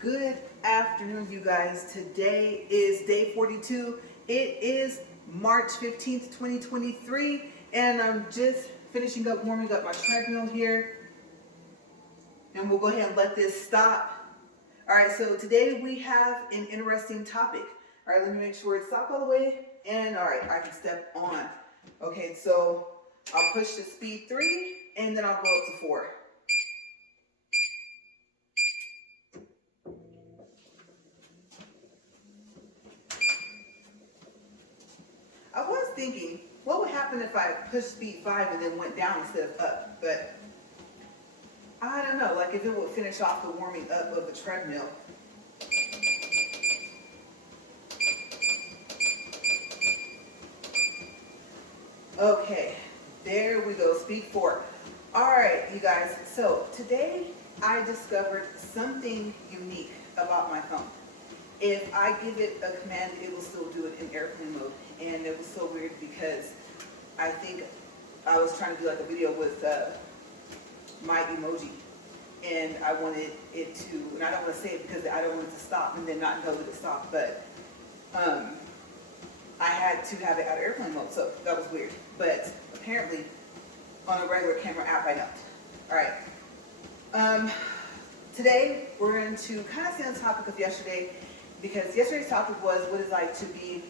Good afternoon, you guys. Today is day 42. It is March 15th, 2023, and I'm just finishing up warming up my treadmill here. And we'll go ahead and let this stop. All right, so today we have an interesting topic. All right, let me make sure it's stopped all the way. And all right, I can step on. Okay, so I'll push to speed 3, and then I'll go up to 4. I was thinking, what would happen if I pushed speed 5 and then went down instead of up? But I don't know, like if it would finish off the warming up of the treadmill. Okay, there we go, speed 4. All right, you guys, so today I discovered something unique about my phone. If I give it a command, it will still do it in airplane mode. And it was so weird because I think I was trying to do like a video with my emoji. And I wanted it to, and I don't want to say it because I don't want it to stop and then not know that it stopped. But I had to have it out of airplane mode, so that was weird. But apparently on a regular camera app, I don't. All right. Today we're going to kind of stay on the topic of yesterday, because yesterday's topic was what it's like to be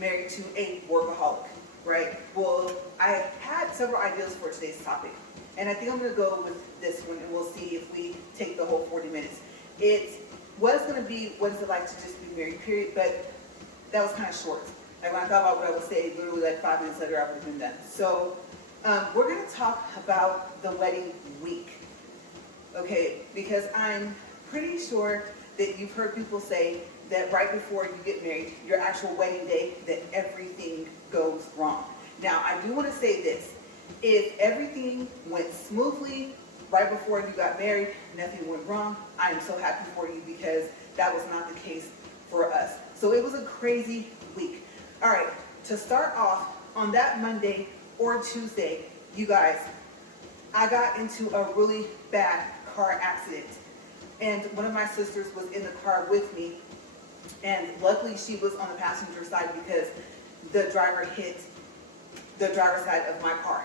married to a workaholic, right? Well, I had several ideas for today's topic, and I think I'm going to go with this one, and we'll see if we take the whole 40 minutes. It was going to be what is it like to just be married, period, but that was kind of short. Like when I thought about what I would say, literally like 5 minutes later, I would have been done. So we're going to talk about the wedding week, okay? Because I'm pretty sure that you've heard people say that right before you get married, your actual wedding day, that everything goes wrong. Now, I do want to say this. If everything went smoothly right before you got married, nothing went wrong, I am so happy for you, because that was not the case for us. So it was a crazy week. All right, to start off, on that Monday or Tuesday, you guys, I got into a really bad car accident. And one of my sisters was in the car with me, and luckily she was on the passenger side because the driver hit the driver's side of my car.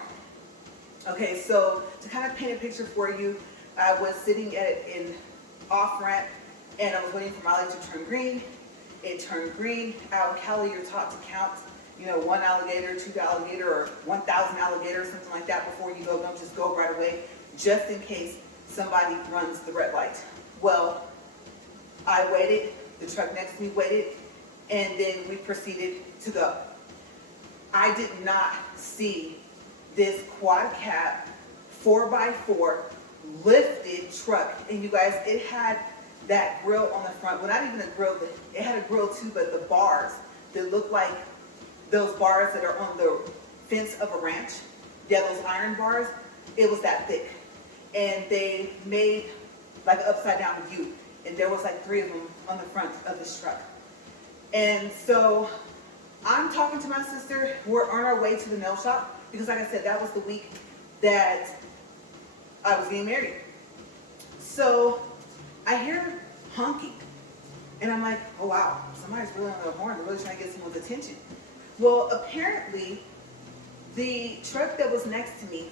Okay, so to kind of paint a picture for you, I was sitting at an off-ramp, and I was waiting for my light to turn green. It turned green. Out in Cali, you're taught to count, 1 alligator, 2 alligator, or 1,000 alligators, something like that before you go. Don't just go right away, just in case somebody runs the red light. Well, I waited, the truck next to me waited, and then we proceeded to go. I did not see this quad cab 4x4 lifted truck. And you guys, it had that grill on the front. Well, not even a grill, but it had a grill too, but the bars that look like those bars that are on the fence of a ranch. Yeah, those iron bars, it was that thick. And they made like an upside down U. And there was like 3 of them on the front of this truck. And so I'm talking to my sister. We're on our way to the nail shop because, like I said, that was the week that I was getting married. So I hear honking. And I'm like, oh wow, somebody's really on the horn. They're really trying to get someone's attention. Well, apparently the truck that was next to me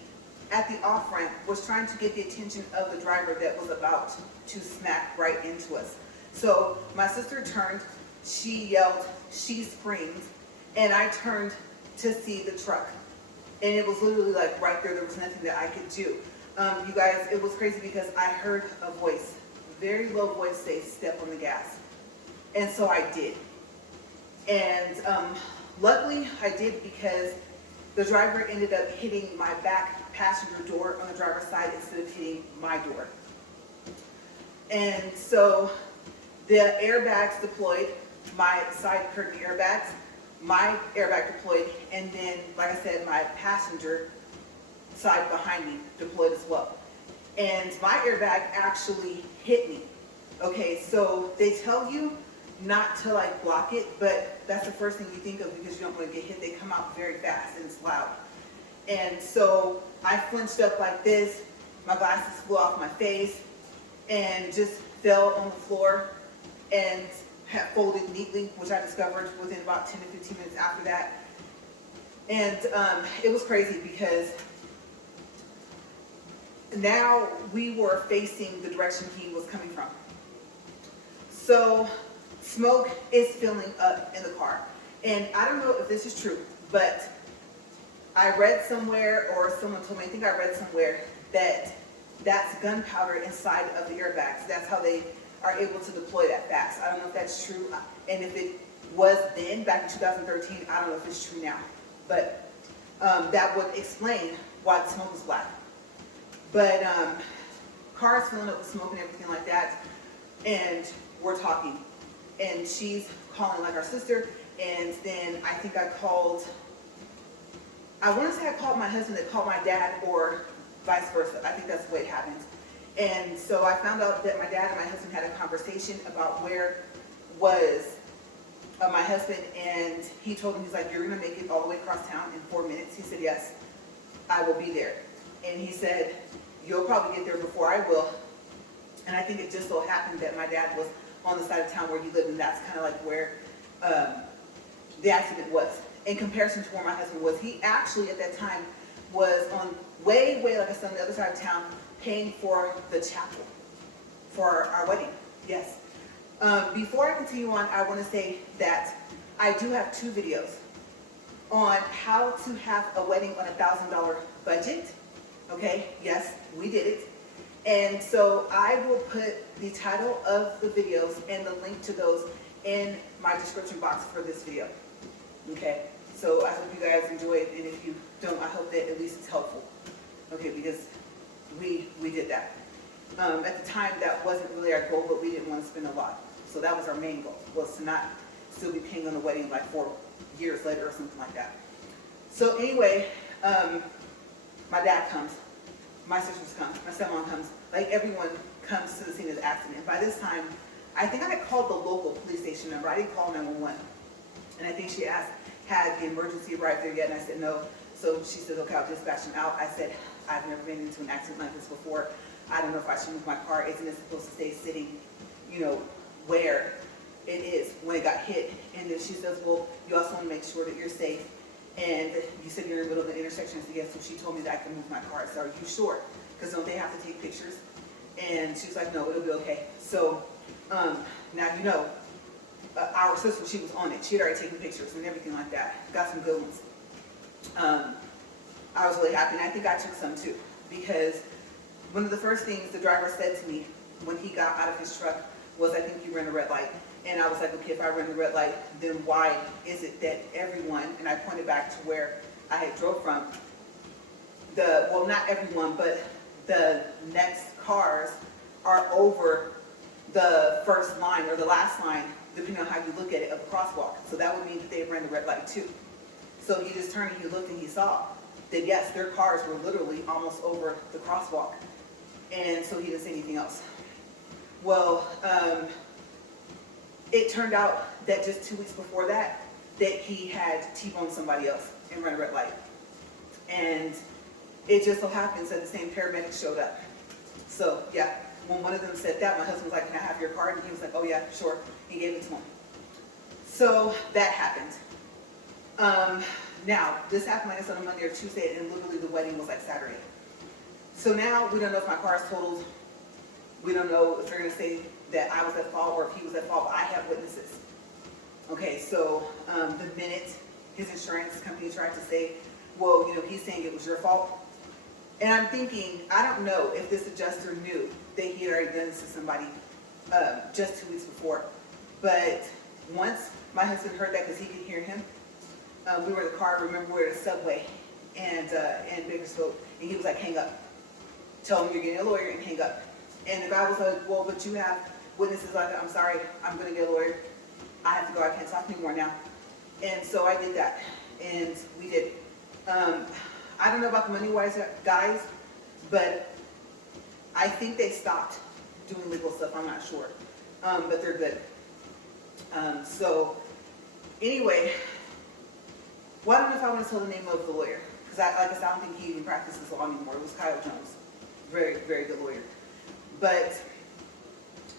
at the off-ramp was trying to get the attention of the driver that was about to smack right into us. So my sister turned, she yelled, she screamed, and I turned to see the truck. And it was literally like right there was nothing that I could do. You guys, it was crazy because I heard a voice, very low voice, say, step on the gas. And so I did. And luckily I did, because the driver ended up hitting my back passenger door on the driver's side instead of hitting my door. And so the airbags deployed, my side curtain airbags, my airbag deployed, and then, like I said, my passenger side behind me deployed as well. And my airbag actually hit me. Okay, so they tell you not to like block it, but that's the first thing you think of because you don't want to get hit. They come out very fast and it's loud. And so I flinched up like this. My glasses flew off my face. and just fell on the floor and had folded neatly, which I discovered within about 10 to 15 minutes after that. And it was crazy because now we were facing the direction he was coming from. So smoke is filling up in the car. And I don't know if this is true, but I read somewhere, or someone told me, I think I read somewhere, that that's gunpowder inside of the airbags. That's how they are able to deploy that fast. I don't know if that's true. And if it was then, back in 2013, I don't know if it's true now. But that would explain why the smoke was black. But cars filling up with smoke and everything like that, and we're talking. And she's calling like our sister, and then I think I want to say I called my husband that called my dad, or vice versa. I think that's the way it happened. And so I found out that my dad and my husband had a conversation about where was my husband, and he told him, he's like, you're going to make it all the way across town in 4 minutes? He said, yes, I will be there. And he said, you'll probably get there before I will. And I think it just so happened that my dad was on the side of town where he lived, and that's kind of like where the accident was. In comparison to where my husband was, he actually at that time was on way, like I said, on the other side of town, paying for the chapel for our wedding. Yes. Before I continue on, I want to say that I do have 2 videos on how to have a wedding on a $1,000 budget. Okay, yes, we did it. And so I will put the title of the videos and the link to those in my description box for this video. Okay, so I hope you guys enjoy it, and if you don't, I hope that at least it's helpful. Okay, because we did that. At the time, that wasn't really our goal, but we didn't want to spend a lot. So that was our main goal, was to not still be paying on the wedding like 4 years later or something like that. So anyway, my dad comes, my sisters come, my stepmom comes, like everyone comes to the scene of the accident. By this time, I think I had called the local police station number. I didn't call 911. And I think she asked, had the emergency arrived there yet? And I said, no. So she said, okay, I'll dispatch him out. I said, I've never been into an accident like this before. I don't know if I should move my car. Isn't it supposed to stay sitting, you know, where it is when it got hit? And then she says, well, you also want to make sure that you're safe. And you said you're in the middle of the intersection. I said, yes. So she told me that I can move my car. So are you sure? Because don't they have to take pictures? And she was like, no, it'll be okay. So now you know, our sister, she was on it. She had already taken pictures and everything like that. Got some good ones. I was really happy, and I think I took some too, because one of the first things the driver said to me when he got out of his truck was, I think you ran a red light. And I was like, okay, if I ran the red light, then why is it that everyone, and I pointed back to where I had drove from, well, not everyone, but the next cars are over the first line or the last line, depending on how you look at it, of the crosswalk. So that would mean that they ran the red light too. So he just turned and he looked and he saw that, yes, their cars were literally almost over the crosswalk. And so he didn't say anything else. Well, it turned out that just 2 weeks before that he had T-boned somebody else and ran a red light. And it just so happens that the same paramedics showed up. So yeah, when one of them said that, my husband was like, can I have your card? And he was like, oh yeah, sure. He gave it to him. So that happened. Now, this happened, like I said, on Monday or Tuesday, and literally the wedding was like Saturday. So now we don't know if my car is totaled. We don't know if they're going to say that I was at fault or if he was at fault, but I have witnesses. Okay, so the minute his insurance company tried to say, well, you know, he's saying it was your fault. And I'm thinking, I don't know if this adjuster knew that he had already done this to somebody just 2 weeks before. But once my husband heard that, because he could hear him, we were in the car, remember we were at a Subway and in Bakersfield, and he was like, hang up. Tell him you're getting a lawyer and hang up. And the guy was like, well, but you have witnesses like that. I'm sorry, I'm going to get a lawyer. I have to go, I can't talk anymore now. And so I did that, and we did. I don't know about the money-wise guys, but I think they stopped doing legal stuff, I'm not sure. But they're good. So anyway, well, I don't know if I want to tell the name of the lawyer, because like I said, I don't think he even practices law anymore. It was Kyle Jones. Very, very good lawyer. But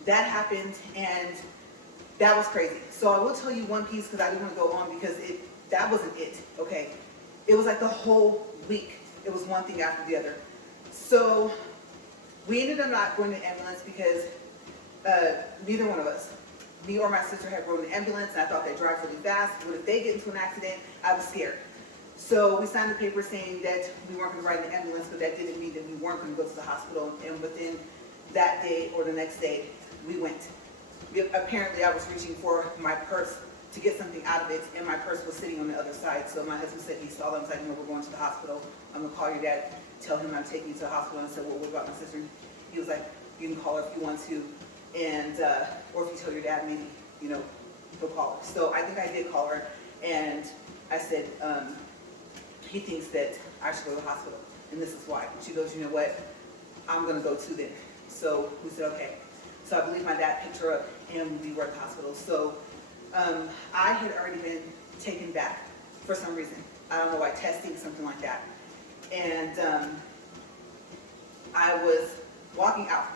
that happened, and that was crazy. So I will tell you one piece because I didn't want to go on because that wasn't it, okay? It was like the whole week. It was one thing after the other. So we ended up not going to ambulance because neither one of us, me or my sister, had rode an ambulance, and I thought they drive really fast. But if they get into an accident, I was scared. So we signed a paper saying that we weren't going to ride an ambulance, but that didn't mean that we weren't going to go to the hospital. And within that day or the next day, we went. Apparently, I was reaching for my purse to get something out of it, and my purse was sitting on the other side. So my husband said he saw them. He's like, no, we're going to the hospital. I'm going to call your dad, tell him I'm taking you to the hospital. And I said, well, what about my sister? He was like, you can call her if you want to, and or if you tell your dad, maybe, you know, he'll call her. So I think I did call her, and I said, he thinks that I should go to the hospital, and this is why. She goes, you know what, I'm going to go too then. So we said, okay. So I believe my dad picked her up, and we were at the hospital. So I had already been taken back for some reason. I don't know why, testing, something like that. And I was walking out.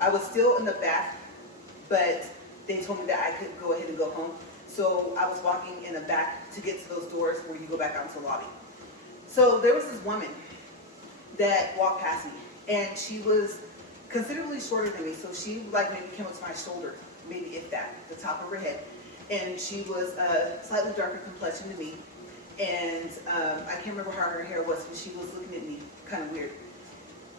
I was still in the back, but they told me that I could go ahead and go home. So I was walking in the back to get to those doors where you go back out into the lobby. So there was this woman that walked past me, and she was considerably shorter than me. So she like maybe came up to my shoulder, maybe if that, the top of her head. And she was slightly darker complexion than me. And I can't remember how her hair was, but she was looking at me kind of weird.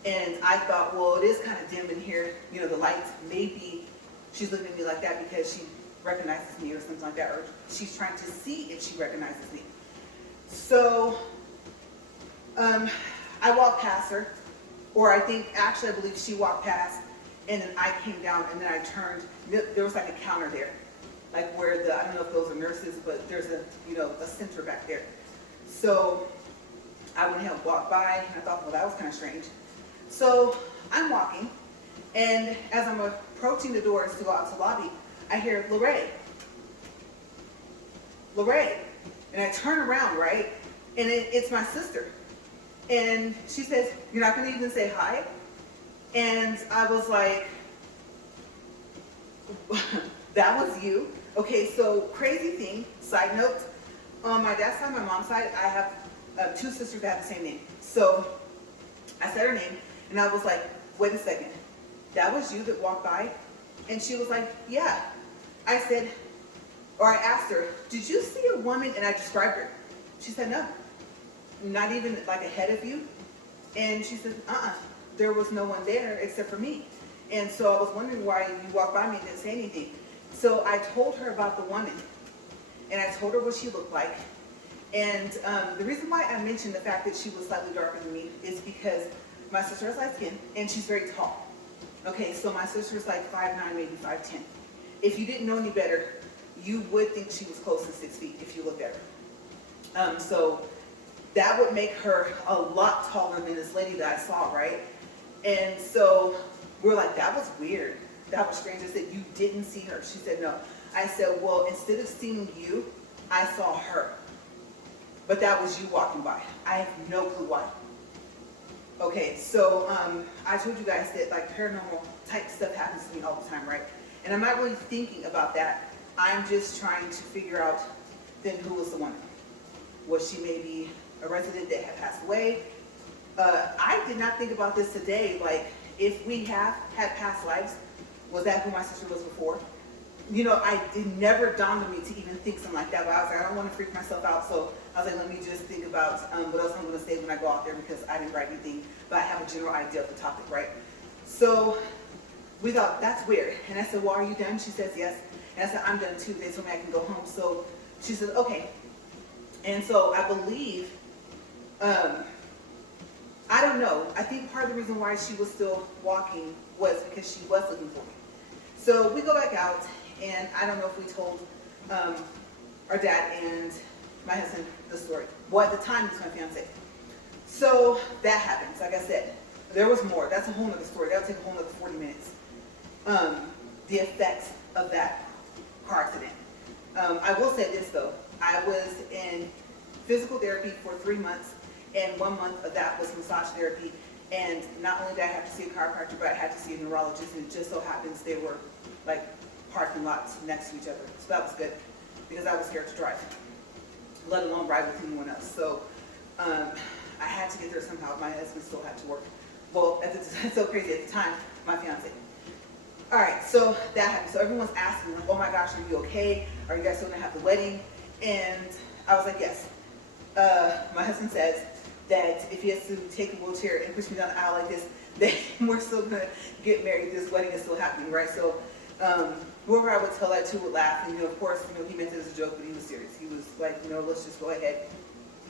And I thought, well, it is kind of dim in here, you know, the lights. Maybe she's looking at me like that because she recognizes me or something like that, or she's trying to see if she recognizes me. So I walked past her, or I believe she walked past, and then I came down, and then I turned. There was like a counter there, like where I don't know if those are nurses, but there's a center back there. So I went ahead and walked by, and I thought, well, that was kind of strange. So I'm walking, and as I'm approaching the doors to go out to the lobby, I hear LaRae. And I turn around, right? And it's my sister. And she says, you're not going to even say hi? And I was like, that was you? Okay, so crazy thing, side note, on my dad's side, my mom's side, I have two sisters that have the same name. So I said her name, and I was like, wait a second, that was you that walked by? And she was like, yeah. I asked her, did you see a woman? And I described her. She said, no, not even like ahead of you. And she said, there was no one there except for me. And so I was wondering why you walked by me and didn't say anything. So I told her about the woman, and I told her what she looked like. And the reason why I mentioned the fact that she was slightly darker than me is because my sister has light skin, and she's very tall. Okay, so my sister's like 5'9", maybe 5'10". If you didn't know any better, you would think she was close to 6 feet if you looked at her. So that would make her a lot taller than this lady that I saw, right? And so we're like, that was weird. That was strange. I said, you didn't see her? She said, no. I said, well, instead of seeing you, I saw her. But that was you walking by. I have no clue why. Okay, so I told you guys that like paranormal type stuff happens to me all the time, right? And I'm not really thinking about that. I'm just trying to figure out then who was the woman. Was she maybe a resident that had passed away? I did not think about this today. Like, if we have had past lives, was that who my sister was before? You know, it never dawned on me to even think something like that. But I was like, I don't want to freak myself out. So I was like, let me just think about what else I'm going to say when I go out there, because I didn't write anything, but I have a general idea of the topic, right? So we thought, that's weird. And I said, well, are you done? She says, yes. And I said, I'm done too. They told me I can go home. So she said, okay. And so I believe, I don't know. I think part of the reason why she was still walking was because she was looking for me. So we go back out, and I don't know if we told our dad and my husband the story. Well, at the time, it was my fiance. So that happens. Like I said, there was more. That's a whole nother story. That'll take a whole nother 40 minutes. The effects of that car accident. I will say this, though. I was in physical therapy for 3 months, and 1 month of that was massage therapy. And not only did I have to see a chiropractor, but I had to see a neurologist, and it just so happens they were like parking lots next to each other. So that was good, because I was scared to drive, let alone ride with anyone else. So I had to get there somehow. My husband still had to work. Well, it's so crazy at the time, my fiance. All right, so that happened. So everyone's asking, like, oh my gosh, are you okay? Are you guys still gonna have the wedding? And I was like, yes. My husband says that if he has to take a wheelchair and push me down the aisle like this, then we're still gonna get married. This wedding is still happening, right? So whoever I would tell that to would laugh. And of course, he meant it as a joke, but he was serious. He was like, let's just go ahead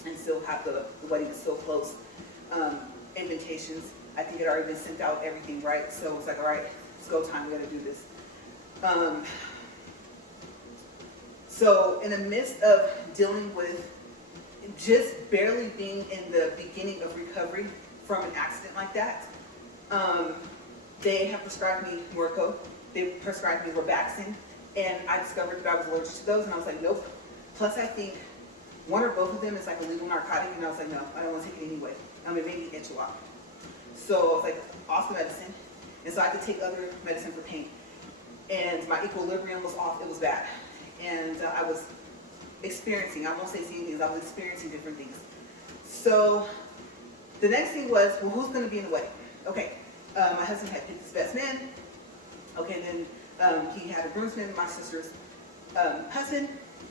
and still have the wedding is so close. Invitations, I think it had already been sent out, everything, right? So it's like, all right, it's go time, we gotta do this. So in the midst of dealing with just barely being in the beginning of recovery from an accident like that, they have prescribed me Norco, they prescribed me Robaxin, and I discovered that I was allergic to those, and I was like, nope. Plus I think one or both of them is like a legal narcotic, and I was like, no, I don't want to take it anyway. It made me itch a lot. So I was like, off the medicine, and so I had to take other medicine for pain. And my equilibrium was off, it was bad. And I was experiencing, I won't say seeing things, I was experiencing different things. So the next thing was, well, who's gonna be in the wedding? Okay, my husband had picked his best man. Okay, and then he had a groomsman, my sister's husband.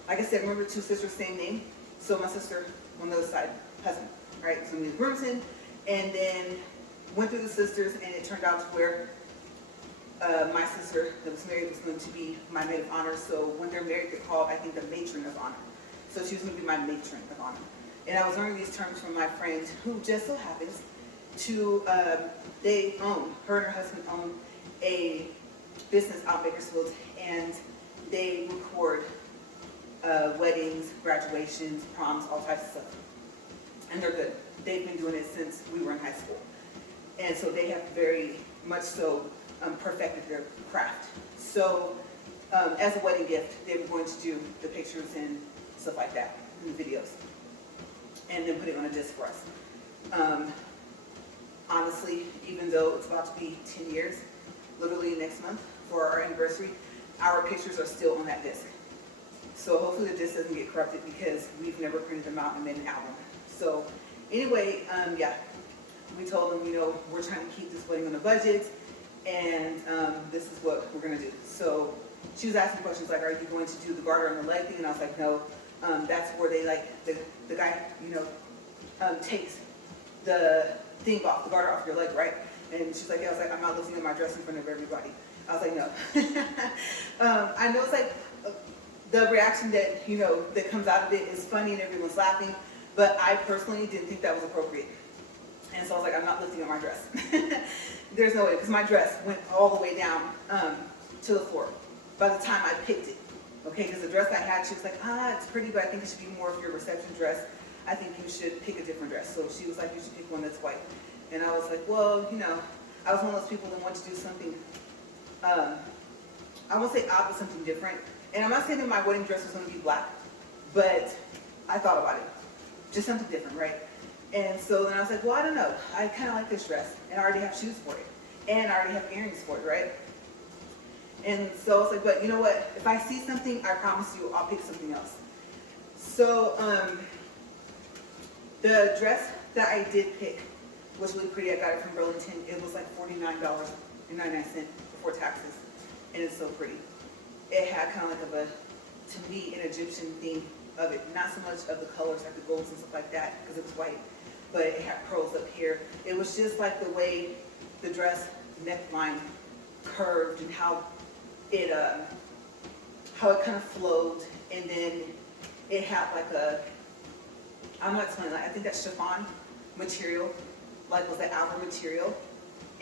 Like I said, remember, two sisters, same name. So my sister on the other side, husband, right? So we had groomsman, and then went through the sisters, and it turned out to where my sister that was married was going to be my maid of honor. So when they're married, they're called, I think, the matron of honor. So she was going to be my matron of honor. And I was learning these terms from my friend, who just so happens to, they own, her and her husband own a business out in Bakersfield, and they record weddings, graduations, proms, all types of stuff. And they're good. They've been doing it since we were in high school. And so they have very much so perfected their craft. So as a wedding gift, they were going to do the pictures and stuff like that, and the videos, and then put it on a disc for us. Honestly, even though it's about to be 10 years, literally next month for our anniversary, our pictures are still on that disc. So hopefully the disc doesn't get corrupted, because we've never printed them out and made an album. So anyway, yeah, we told them, we're trying to keep this wedding on a budget, and this is what we're going to do. So she was asking questions like, are you going to do the garter on the leg thing? And I was like, no. That's where they, like, the guy, takes the thing off, the garter off your leg, right? And she's like, yeah. I was like, I'm not lifting up my dress in front of everybody. I was like, no. I know it's like the reaction that, that comes out of it is funny and everyone's laughing, but I personally didn't think that was appropriate. And so I was like, I'm not lifting up my dress. There's no way, because my dress went all the way down to the floor by the time I picked it. Okay, because the dress I had, she was like, it's pretty, but I think it should be more of your reception dress. I think you should pick a different dress. So she was like, you should pick one that's white. And I was like, well, I was one of those people that want to do something, I won't say odd, but something different. And I'm not saying that my wedding dress was going to be black, but I thought about it. Just something different, right? And so then I was like, well, I don't know. I kind of like this dress, and I already have shoes for it, and I already have earrings for it, right? And so I was like, but you know what? If I see something, I promise you, I'll pick something else. So the dress that I did pick was really pretty. I got it from Burlington. It was like $49.99 before taxes, and it's so pretty. It had kind of like to me, an Egyptian theme of it. Not so much of the colors, like the golds and stuff like that, because it was white, but it had pearls up here. It was just like the way the dress neckline curved, and how it kind of flowed, and then it had like I'm not explaining, like, I think that's chiffon material, like was that outer material,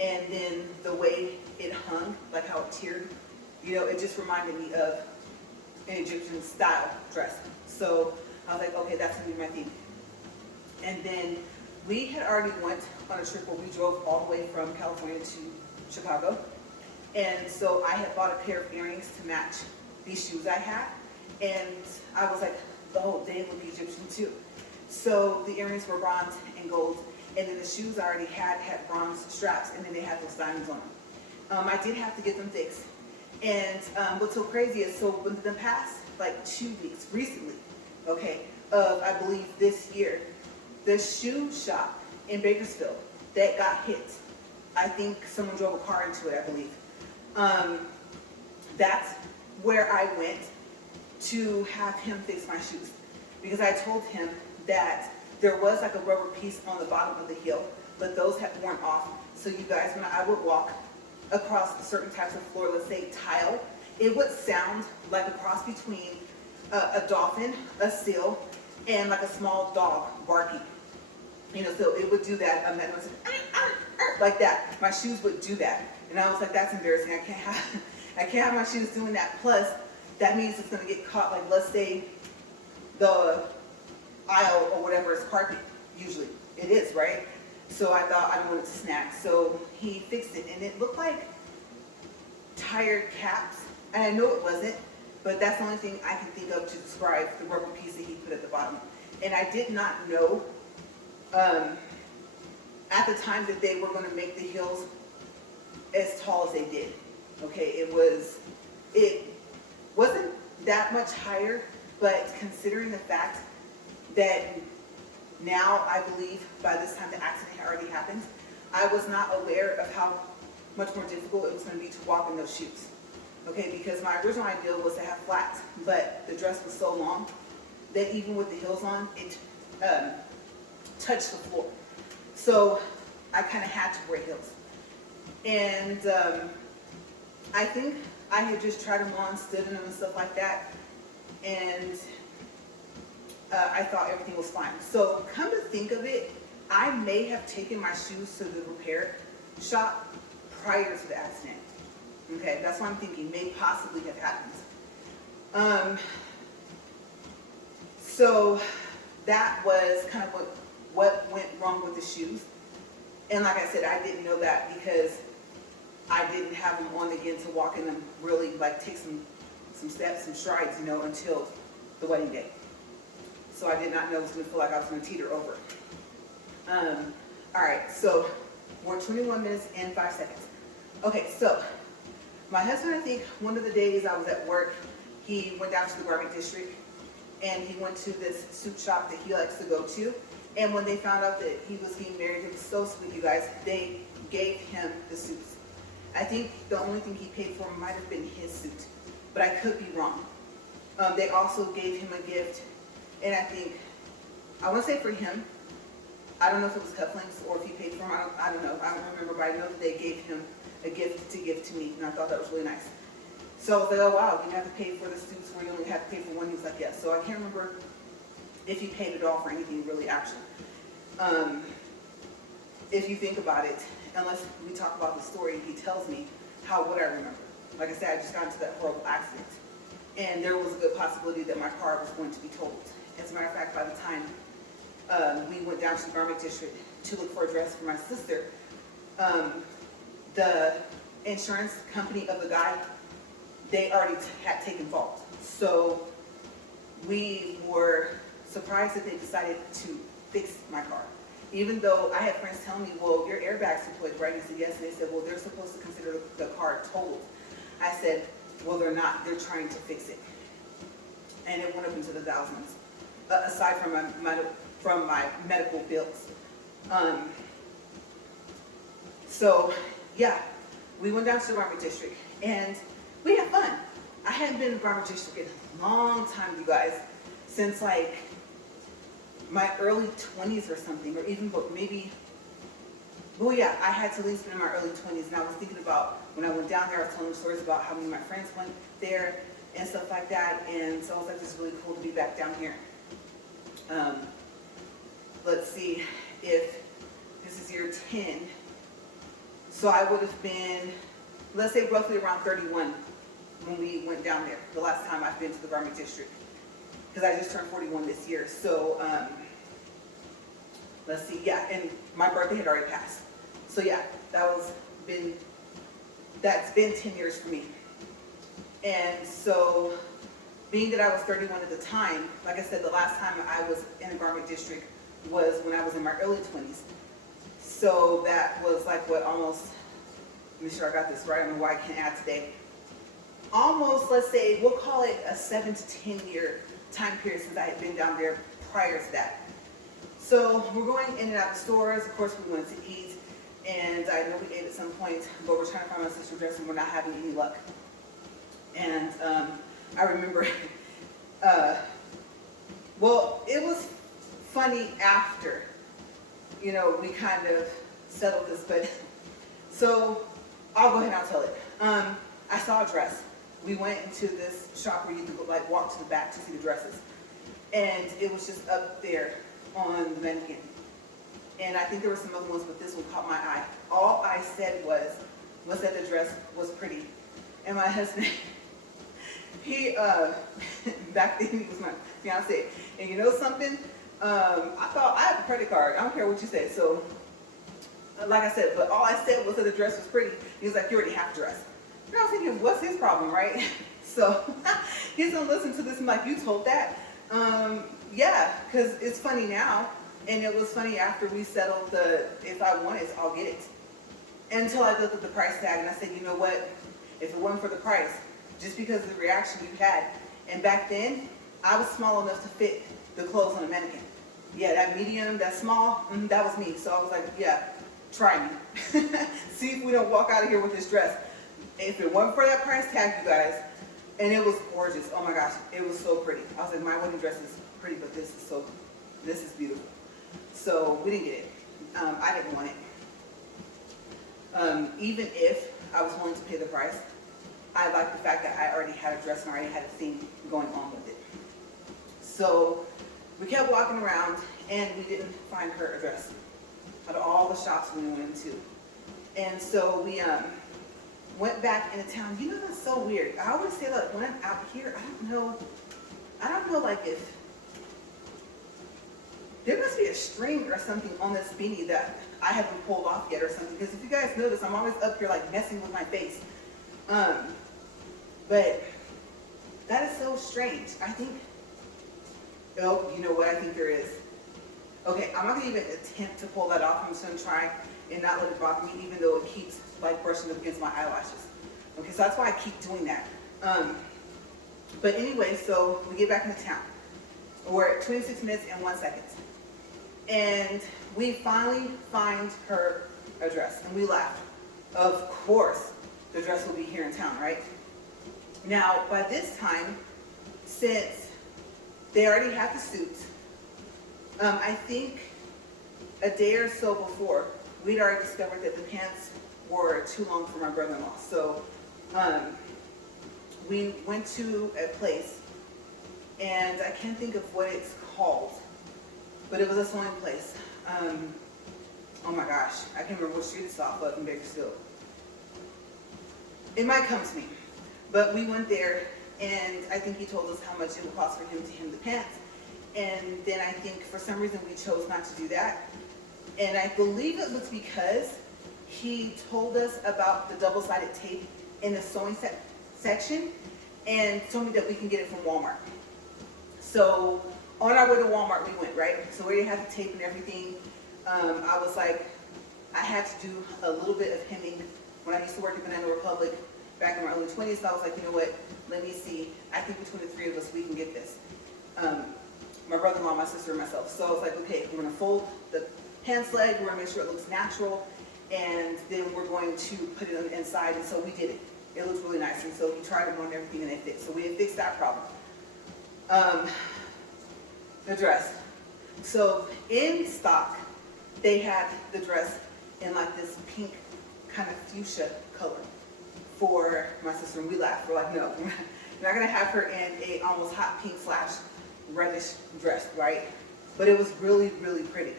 and then the way it hung, like how it tiered, it just reminded me of an Egyptian style dress. So I was like, okay, that's gonna be my theme. And then we had already went on a trip where we drove all the way from California to Chicago. And so I had bought a pair of earrings to match these shoes I had. And I was like, oh, they look Egyptian too. So the earrings were bronze and gold. and then the shoes I already had bronze straps, and then they had those diamonds on them. I did have to get them fixed. And what's so crazy is, so within the past like 2 weeks, recently, okay, of I believe this year, the shoe shop in Bakersfield that got hit, I think someone drove a car into it, I believe. That's where I went to have him fix my shoes, because I told him that there was like a rubber piece on the bottom of the heel, but those had worn off. So you guys, when I would walk across certain types of floor, let's say tile, it would sound like a cross between a dolphin, a seal, and like a small dog barking. You know, so it would do that, that noise, like that. My shoes would do that, and I was like, that's embarrassing. I can't have my shoes doing that. Plus, that means it's gonna get caught. Like, let's say the aisle or whatever is carpet. Usually, it is, right? So I thought I didn't want it to snag. So he fixed it, and it looked like tire caps, and I know it wasn't, but that's the only thing I can think of to describe the rubber piece that he put at the bottom. And I did not know at the time that they were going to make the heels as tall as they did. Okay, it wasn't that much higher, but considering the fact that now I believe by this time the accident had already happened, I was not aware of how much more difficult it was going to be to walk in those shoes. Okay, because my original idea was to have flats, but the dress was so long that even with the heels on, it touched the floor. So I kind of had to wear heels. And I think I had just tried them on, stood in them and stuff like that, and I thought everything was fine. So come to think of it, I may have taken my shoes to the repair shop prior to the accident. Okay, that's what I'm thinking may possibly have happened. So that was kind of what went wrong with the shoes. And like I said, I didn't know that because I didn't have them on again to walk in them, really like take some steps, some strides, you know, until the wedding day. So I did not know it was going to feel like I was going to teeter over. All right, so we're 21 minutes and 5 seconds. Okay, so my husband, I think one of the days I was at work, he went down to the garment district and he went to this suit shop that he likes to go to. And when they found out that he was getting married, it was so sweet, you guys, they gave him the suits. I think the only thing he paid for might have been his suit, but I could be wrong. They also gave him a gift, and I want to say for him, I don't know if it was cufflinks or if he paid for them, I don't know, I don't remember, but I know that they gave him a gift to give to me, and I thought that was really nice. So I was like, oh wow, you didn't have to pay for the suits where you only have to pay for one. He was like, yes. So I can't remember if he paid it off or anything really actually. If you think about it, unless we talk about the story, he tells me how would I remember. Like I said, I just got into that horrible accident, and there was a good possibility that my car was going to be totaled. As a matter of fact, by the time we went down to the garment district to look for a dress for my sister, the insurance company of the guy, they already had taken fault. So we were surprised that they decided to fix my car. Even though I had friends telling me, well, your airbag's deployed, right? And I said, yes. And they said, well, they're supposed to consider the car totaled. I said, well, they're not. They're trying to fix it. And it went up into the thousands, aside from my medical bills. So, yeah, we went down to the garment district, and we had fun. I hadn't been in the garment district in a long time, you guys, since like my early 20s or something, or even maybe, well, yeah, I had to at least been in my early 20s, and I was thinking about when I went down there, I was telling stories about how many of my friends went there and stuff like that, and so I was like, this is really cool to be back down here. Let's see if this is year 10. So I would have been, let's say roughly around 31 when we went down there, the last time I've been to the garment district, because I just turned 41 this year. So let's see, yeah, and my birthday had already passed. So yeah, that's been 10 years for me. And so being that I was 31 at the time, like I said, the last time I was in the garment district was when I was in my early 20s. So that was like what, almost, let me sure I got this right, I don't know why I can't add today. Almost, let's say, we'll call it a 7 to 10 year time period since I had been down there prior to that. So we're going in and out of stores. Of course, we went to eat, and I know we ate at some point, but we're trying to find my sister's dress, and we're not having any luck. And I remember, well, it was funny after, you know, we kind of settled this, but so I'll go ahead and I'll tell it. I saw a dress. We went into this shop where you could like walk to the back to see the dresses, and it was just up there on the mannequin. And I think there were some other ones, but this one caught my eye. All I said was that the dress was pretty. And my husband, he, back then he was my fiance. And you know something? I thought I have a credit card. I don't care what you say. So, like I said, but all I said was that the dress was pretty. He was like, you already have a dress. And I was thinking, what's his problem, right? So, he's gonna listen to this and like, you told that? Yeah, because it's funny now. And it was funny after we settled the, if I want it, I'll get it. Until I looked at the price tag and I said, you know what? If it wasn't for the price, just because of the reaction you had. And back then, I was small enough to fit the clothes on a mannequin. Yeah, that medium, that small, that was me. So I was like, yeah, try me. See if we don't walk out of here with this dress. If it wasn't for that price tag, you guys, and it was gorgeous. Oh my gosh, it was so pretty. I was like, my wedding dress is pretty, but this is beautiful. So we didn't get it. I didn't want it. Even if I was willing to pay the price, I liked the fact that I already had a dress and already had a theme going on with it. So we kept walking around and we didn't find her a dress out of all the shops we went into. And so we went back into town. You know, that's so weird. I always say that when I'm out here, I don't know like if there must be a string or something on this beanie that I haven't pulled off yet or something. Because if you guys notice, I'm always up here like messing with my face. But that is so strange. I think, oh, you know what I think there is? Okay, I'm not gonna even attempt to pull that off. I'm just gonna try and not let it bother me, even though it keeps like brushing up against my eyelashes. Okay, so that's why I keep doing that. But anyway, so we get back into town. We're at 26 minutes and 1 second. And we finally find her a dress, and we laughed. Of course, the dress will be here in town, right? Now, by this time, since they already had the suits, I think a day or so before, we'd already discovered that the pants were too long for my brother-in-law. So we went to a place, and I can't think of what it's called, but it was a sewing place. Oh my gosh, I can't remember what street it's off of in Bakersfield. It might come to me, but we went there, and I think he told us how much it would cost for him to hem the pants. And then I think for some reason we chose not to do that. And I believe it was because he told us about the double-sided tape in the sewing section and told me that we can get it from Walmart. So on our way to Walmart, we went, right? So we already had the tape and everything. I was like, I had to do a little bit of hemming when I used to work at Banana Republic back in my early 20s. So I was like, you know what? Let me see. I think between the three of us, we can get this. My brother-in-law, my sister, and myself. So I was like, okay, we're going to fold the pants leg. We're going to make sure it looks natural. And then we're going to put it on the inside. And so we did it. It looks really nice. And so we tried them on everything and they fit. So we had fixed that problem. The dress. So in stock, they had the dress in like this pink kind of fuchsia color for my sister. And we laughed. We're like, no, we're not going to have her in a almost hot pink / reddish dress, right? But it was really, really pretty.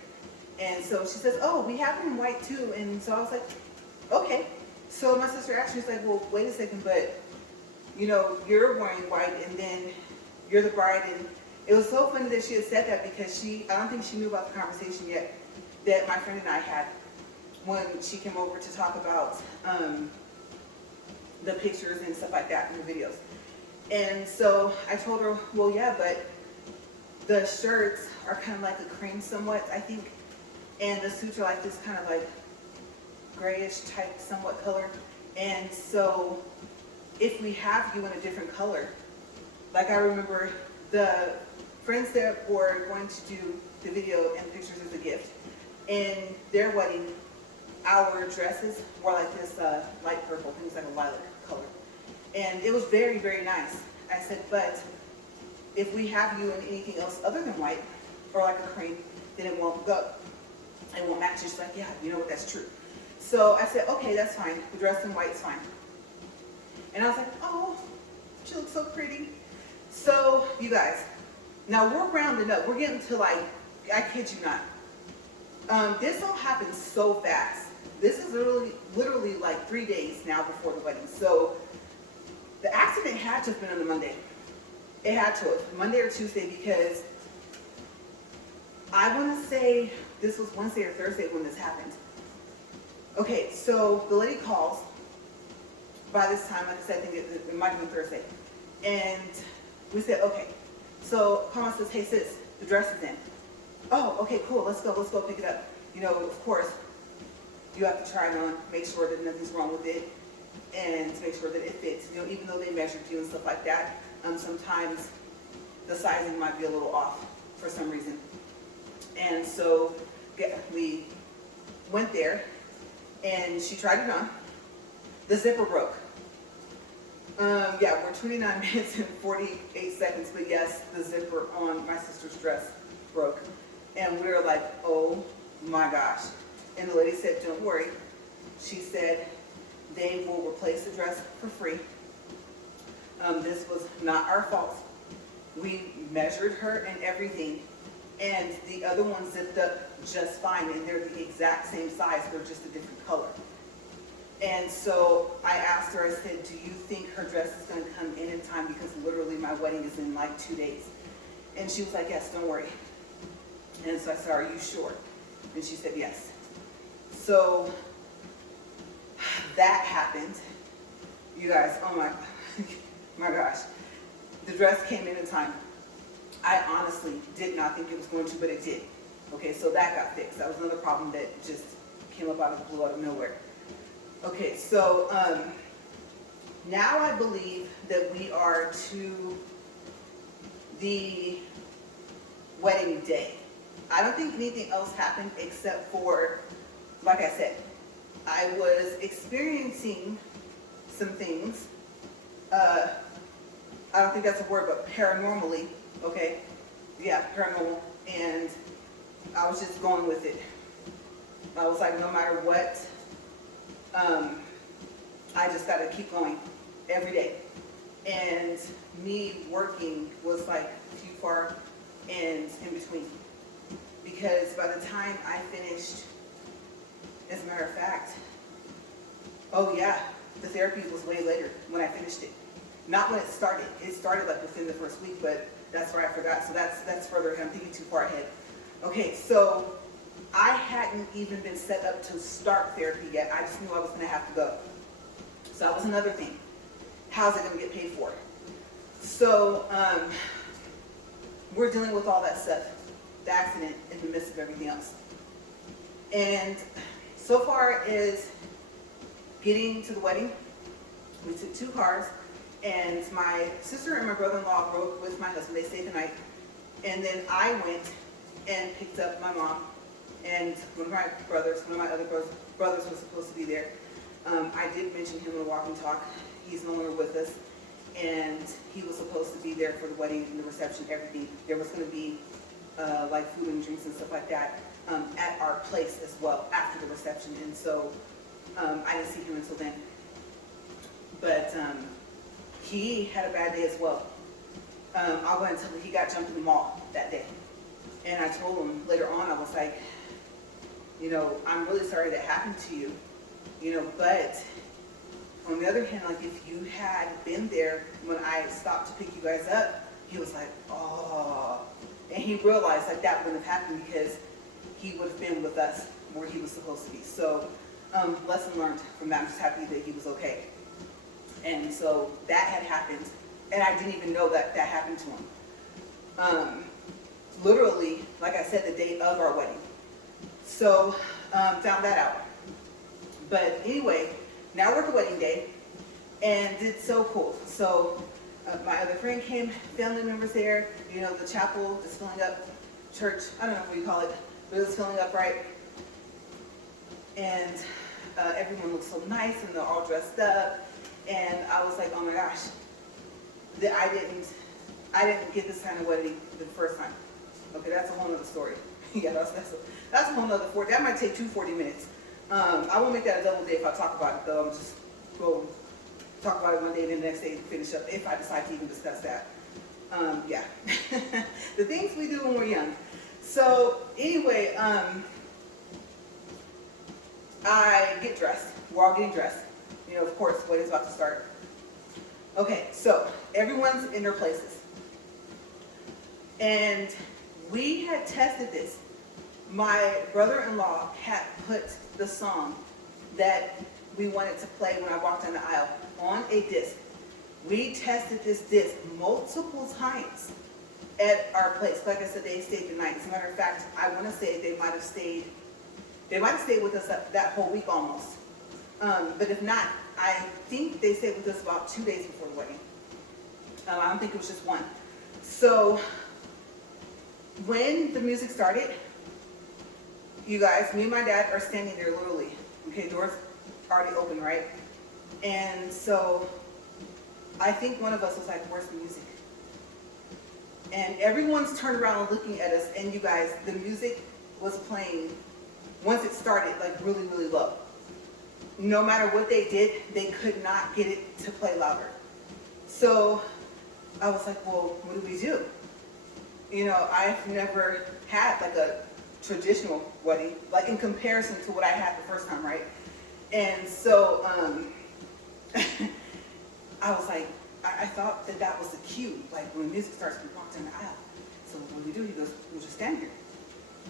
And so she says, oh, we have it in white too. And so I was like, okay. So my sister actually was like, well, wait a second, but you know, you're wearing white and then you're the bride. And it was so funny that she had said that because I don't think she knew about the conversation yet that my friend and I had when she came over to talk about the pictures and stuff like that in the videos. And so I told her, well, yeah, but the shirts are kind of like a cream somewhat. I think And the suits are like this kind of like grayish type somewhat color. And so if we have you in a different color, like I remember the friends that were going to do the video and pictures as a gift, in their wedding, our dresses were like this light purple, things like a lilac color. And it was very, very nice. I said, but if we have you in anything else other than white, or like a cream, then it won't go. It won't match. She's like, yeah, you know what, that's true. So I said, okay, that's fine. The dress in white's fine. And I was like, oh, she looks so pretty. So, you guys, now we're rounding up. We're getting to like, I kid you not. This all happened so fast. This is literally like 3 days now before the wedding. So the accident had to have been on a Monday. It had to have, Monday or Tuesday, because I want to say this was Wednesday or Thursday when this happened. Okay, so the lady calls. By this time, like I said, I think it might have been Thursday. And we said, okay. So Carmen says, hey sis, the dress is in. Oh, okay, cool, let's go pick it up. You know, of course, you have to try it on, make sure that nothing's wrong with it, and to make sure that it fits. You know, even though they measured you and stuff like that, sometimes the sizing might be a little off for some reason. And so we went there, and she tried it on. The zipper broke. Yeah, we're 29 minutes and 48 seconds, but yes, the zipper on my sister's dress broke. And we were like, oh my gosh. And the lady said, don't worry. She said, they will replace the dress for free. This was not our fault. We measured her and everything, and the other one zipped up just fine, and they're the exact same size, they're just a different color. And so I asked her, I said, do you think her dress is going to come in time, because literally my wedding is in like 2 days? And she was like, yes, don't worry. And so I said, are you sure? And she said, yes. So that happened. You guys, oh my gosh. The dress came in time. I honestly did not think it was going to, but it did. Okay, so that got fixed. That was another problem that just came up out of the blue, out of nowhere. Okay, so now I believe that we are to the wedding day. I don't think anything else happened except for, like I said, I was experiencing some things. I don't think that's a word, but paranormally, okay? Yeah, paranormal. And I was just going with it. I was like, no matter what, I just got to keep going every day. And me working was like few far and in between. Because by the time I finished, as a matter of fact, oh yeah, the therapy was way later when I finished it. Not when it started. It started like within the first week, but that's where I forgot. So that's further ahead. I'm thinking too far ahead. Okay, so I hadn't even been set up to start therapy yet. I just knew I was going to have to go. So that was another thing. How's it going to get paid for? So we're dealing with all that stuff, the accident in the midst of everything else. And so far as getting to the wedding, we took 2 cars, and my sister and my brother-in-law rode with my husband. They stayed the night. And then I went and picked up my mom, and one of my other brothers was supposed to be there. I did mention him in the walk and talk. He's no longer with us, and he was supposed to be there for the wedding and the reception, everything. There was going to be like food and drinks and stuff like that at our place as well after the reception, and so I didn't see him until then. But he had a bad day as well. I'll go ahead and tell you, he got jumped in the mall that day. And I told him later on, I was like, you know, I'm really sorry that happened to you, you know, but on the other hand, like if you had been there when I stopped to pick you guys up, he was like, oh, and he realized like that wouldn't have happened because he would have been with us where he was supposed to be. So lesson learned from that. I'm just happy that he was okay. And so that had happened, and I didn't even know that that happened to him. Literally, like I said, the day of our wedding. So found that out. But anyway, now we're at the wedding day, and it's so cool. So my other friend came, family members there. You know, the chapel is filling up, church, I don't know what you call it, but it was filling up, right? And everyone looked so nice, and they're all dressed up. And I was like, oh my gosh, I didn't get this kind of wedding the first time. Okay, that's a whole nother story. Yeah, that's a whole nother 40. That might take 40 minutes. I won't make that a double day if I talk about it, though. I'm just go talk about it one day and then the next day finish up if I decide to even discuss that. Yeah, the things we do when we're young. So anyway, I get dressed. We're all getting dressed. You know, of course, wedding's about to start. Okay, so everyone's in their places. And we had tested this. My brother-in-law had put the song that we wanted to play when I walked down the aisle on a disc. We tested this disc multiple times at our place. Like I said, they stayed the night. As a matter of fact, I want to say they might have stayed with us that whole week almost. But if not, I think they stayed with us about 2 days before the wedding. I don't think it was just one. So when the music started, you guys, me and my dad are standing there literally. Okay, doors already open, right? And so I think one of us was like, where's the music? And everyone's turned around and looking at us, and you guys, the music was playing, once it started, like really, really low. No matter what they did, they could not get it to play louder. So I was like, well, what do we do? You know, I've never had like a traditional wedding, like in comparison to what I had the first time, right? And so I was like, I thought that was the cue, like when music starts, we walk down the aisle. So what do? He goes, we'll just stand here.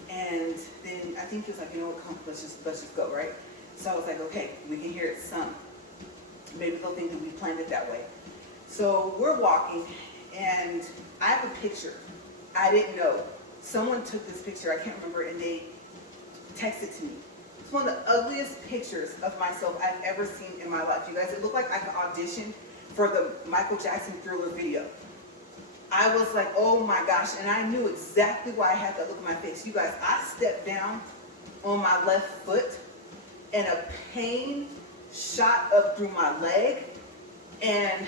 And then I think he was like, you know what, come, let's just go, right? So I was like, okay, we can hear it sung. Maybe they'll think that we planned it that way. So we're walking, and I have a picture. I didn't know. Someone took this picture, I can't remember, and they texted to me. It's one of the ugliest pictures of myself I've ever seen in my life. You guys, it looked like I could audition for the Michael Jackson Thriller video. I was like, oh my gosh, and I knew exactly why I had that look on my face. You guys, I stepped down on my left foot, and a pain shot up through my leg, and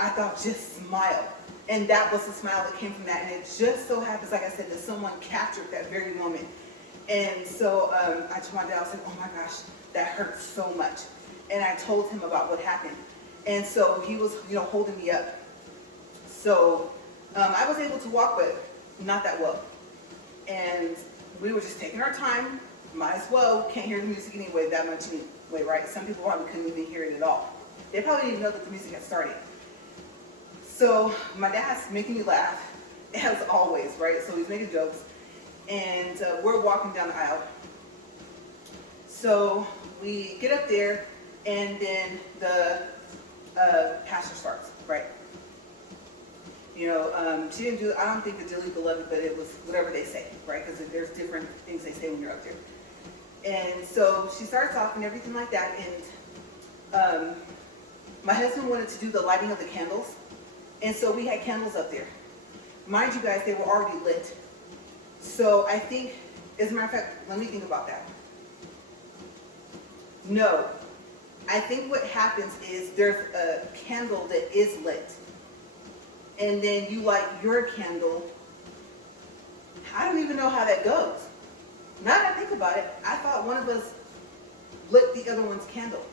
I thought, just smile. And that was the smile that came from that. And it just so happens, like I said, that someone captured that very moment. And so I told my dad, I said, oh my gosh, that hurts so much. And I told him about what happened. And so he was, you know, holding me up. So I was able to walk, but not that well. And we were just taking our time. Might as well, can't hear the music anyway, that much anyway, right? Some people probably couldn't even hear it at all. They probably didn't even know that the music had started. So my dad's making me laugh, as always, right? So he's making jokes, and we're walking down the aisle. So we get up there, and then the pastor starts, right? You know, she didn't do, I don't think the Dearly Beloved, but it was whatever they say, right? Because there's different things they say when you're up there. And so she starts off and everything like that, and my husband wanted to do the lighting of the candles. And so we had candles up there. Mind you guys, they were already lit. So I think, as a matter of fact, let me think about that. No. I think what happens is there's a candle that is lit. And then you light your candle. I don't even know how that goes. Now that I think about it, I thought one of us lit the other one's candle.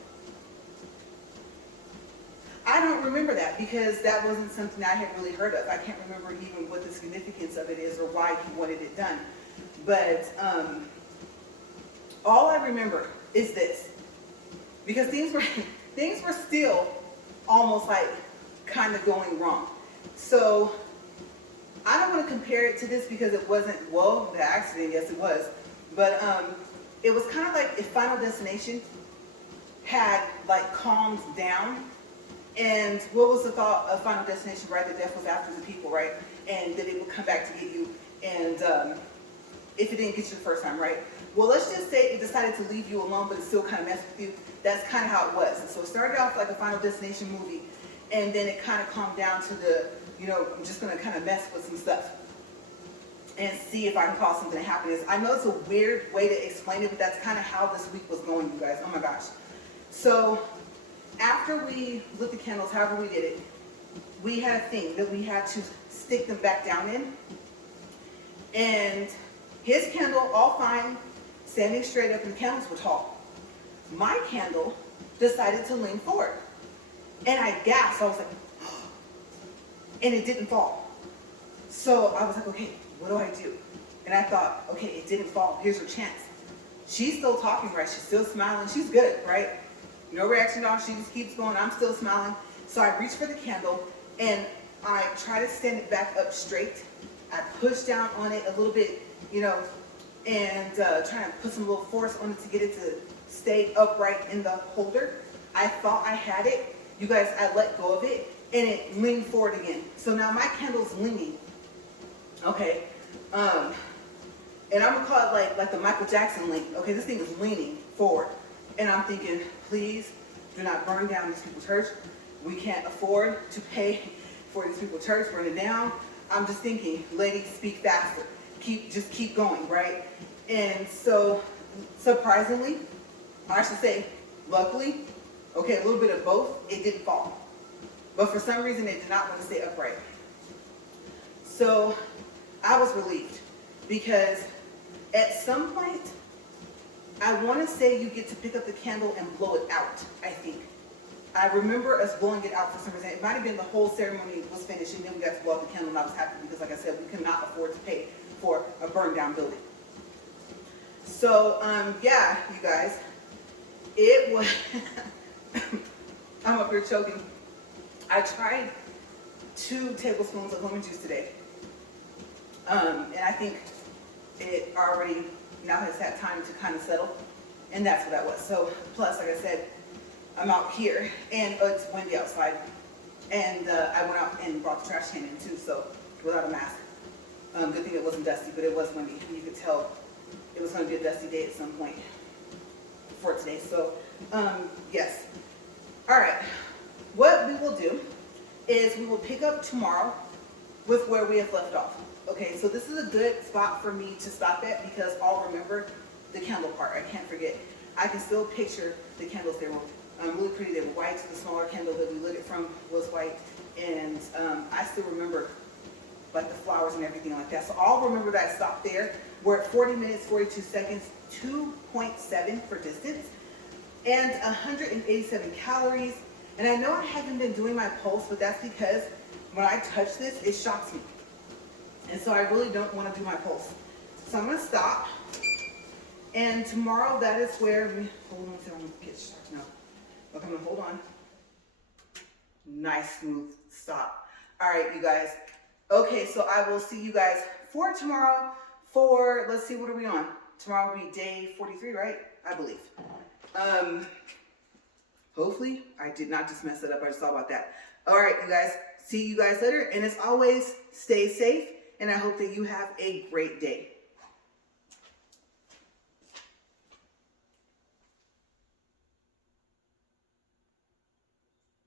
I don't remember that because that wasn't something I had really heard of. I can't remember even what the significance of it is or why he wanted it done. But all I remember is this, because things were still almost like kind of going wrong. So I don't want to compare it to this because it wasn't, well, the accident, yes it was, but it was kind of like if Final Destination had like calmed down. And what was the thought of Final Destination, right? That death was after the people, right? And that it would come back to get you. And if it didn't get you the first time, right? Well, let's just say it decided to leave you alone, but it still kind of messed with you. That's kind of how it was. And so it started off like a Final Destination movie, and then it kind of calmed down to the, you know, I'm just going to kind of mess with some stuff and see if I can cause something to happen. I know it's a weird way to explain it, but that's kind of how this week was going, you guys. Oh my gosh. So after we lit the candles, however we did it, we had a thing that we had to stick them back down in. And his candle, all fine, standing straight up, and the candles were tall. My candle decided to lean forward. And I gasped. I was like, and it didn't fall. So I was like, okay, what do I do? And I thought, okay, it didn't fall. Here's her chance. She's still talking, right? She's still smiling. She's good, right? No reaction off. She just keeps going. I'm still smiling. So I reached for the candle, and I try to stand it back up straight. I push down on it a little bit, you know, and trying to put some little force on it to get it to stay upright in the holder. I thought I had it. You guys, I let go of it, and it leaned forward again. So now my candle's leaning. Okay. And I'm gonna call it like the Michael Jackson lean. Okay, this thing is leaning forward. And I'm thinking, please do not burn down these people's church. We can't afford to pay for these people's church, burn it down. I'm just thinking, lady, speak faster. Just keep going, right? And so, surprisingly, I should say, luckily, okay, a little bit of both, it didn't fall. But for some reason, it did not want to stay upright. So, I was relieved because at some point, I want to say you get to pick up the candle and blow it out, I think. I remember us blowing it out for some reason. It might have been the whole ceremony was finished, and then we got to blow out the candle, and I was happy because, like I said, we could not afford to pay for a burned down building. So, yeah, you guys, it was, I'm up here choking. I tried 2 tablespoons of lemon juice today. And I think it already now has had time to kind of settle, and that's what that was. So, plus, like I said, I'm out here, and it's windy outside, and I went out and brought the trash can in too, so without a mask. Good thing it wasn't dusty, but it was windy. You could tell it was going to be a dusty day at some point for today. So, yes. All right. What we will do is we will pick up tomorrow with where we have left off. Okay, so this is a good spot for me to stop at because I'll remember the candle part. I can't forget. I can still picture the candles. They were really pretty. They were white. The smaller candle that we lit it from was white. And I still remember like the flowers and everything like that. So I'll remember that stop there. We're at 40 minutes, 42 seconds, 2.7 for distance, and 187 calories. And I know I haven't been doing my pulse, but that's because when I touch this, it shocks me. And so I really don't want to do my pulse. So I'm going to stop. And tomorrow, that is where we, hold on, I'm going to get shocked now. Okay, I'm going to hold on. Nice, smooth stop. All right, you guys. Okay, so I will see you guys for tomorrow for, let's see, what are we on? Tomorrow will be day 43, right? I believe. Hopefully, I did not just mess it up. I just thought about that. All right, you guys. See you guys later. And as always, stay safe. And I hope that you have a great day.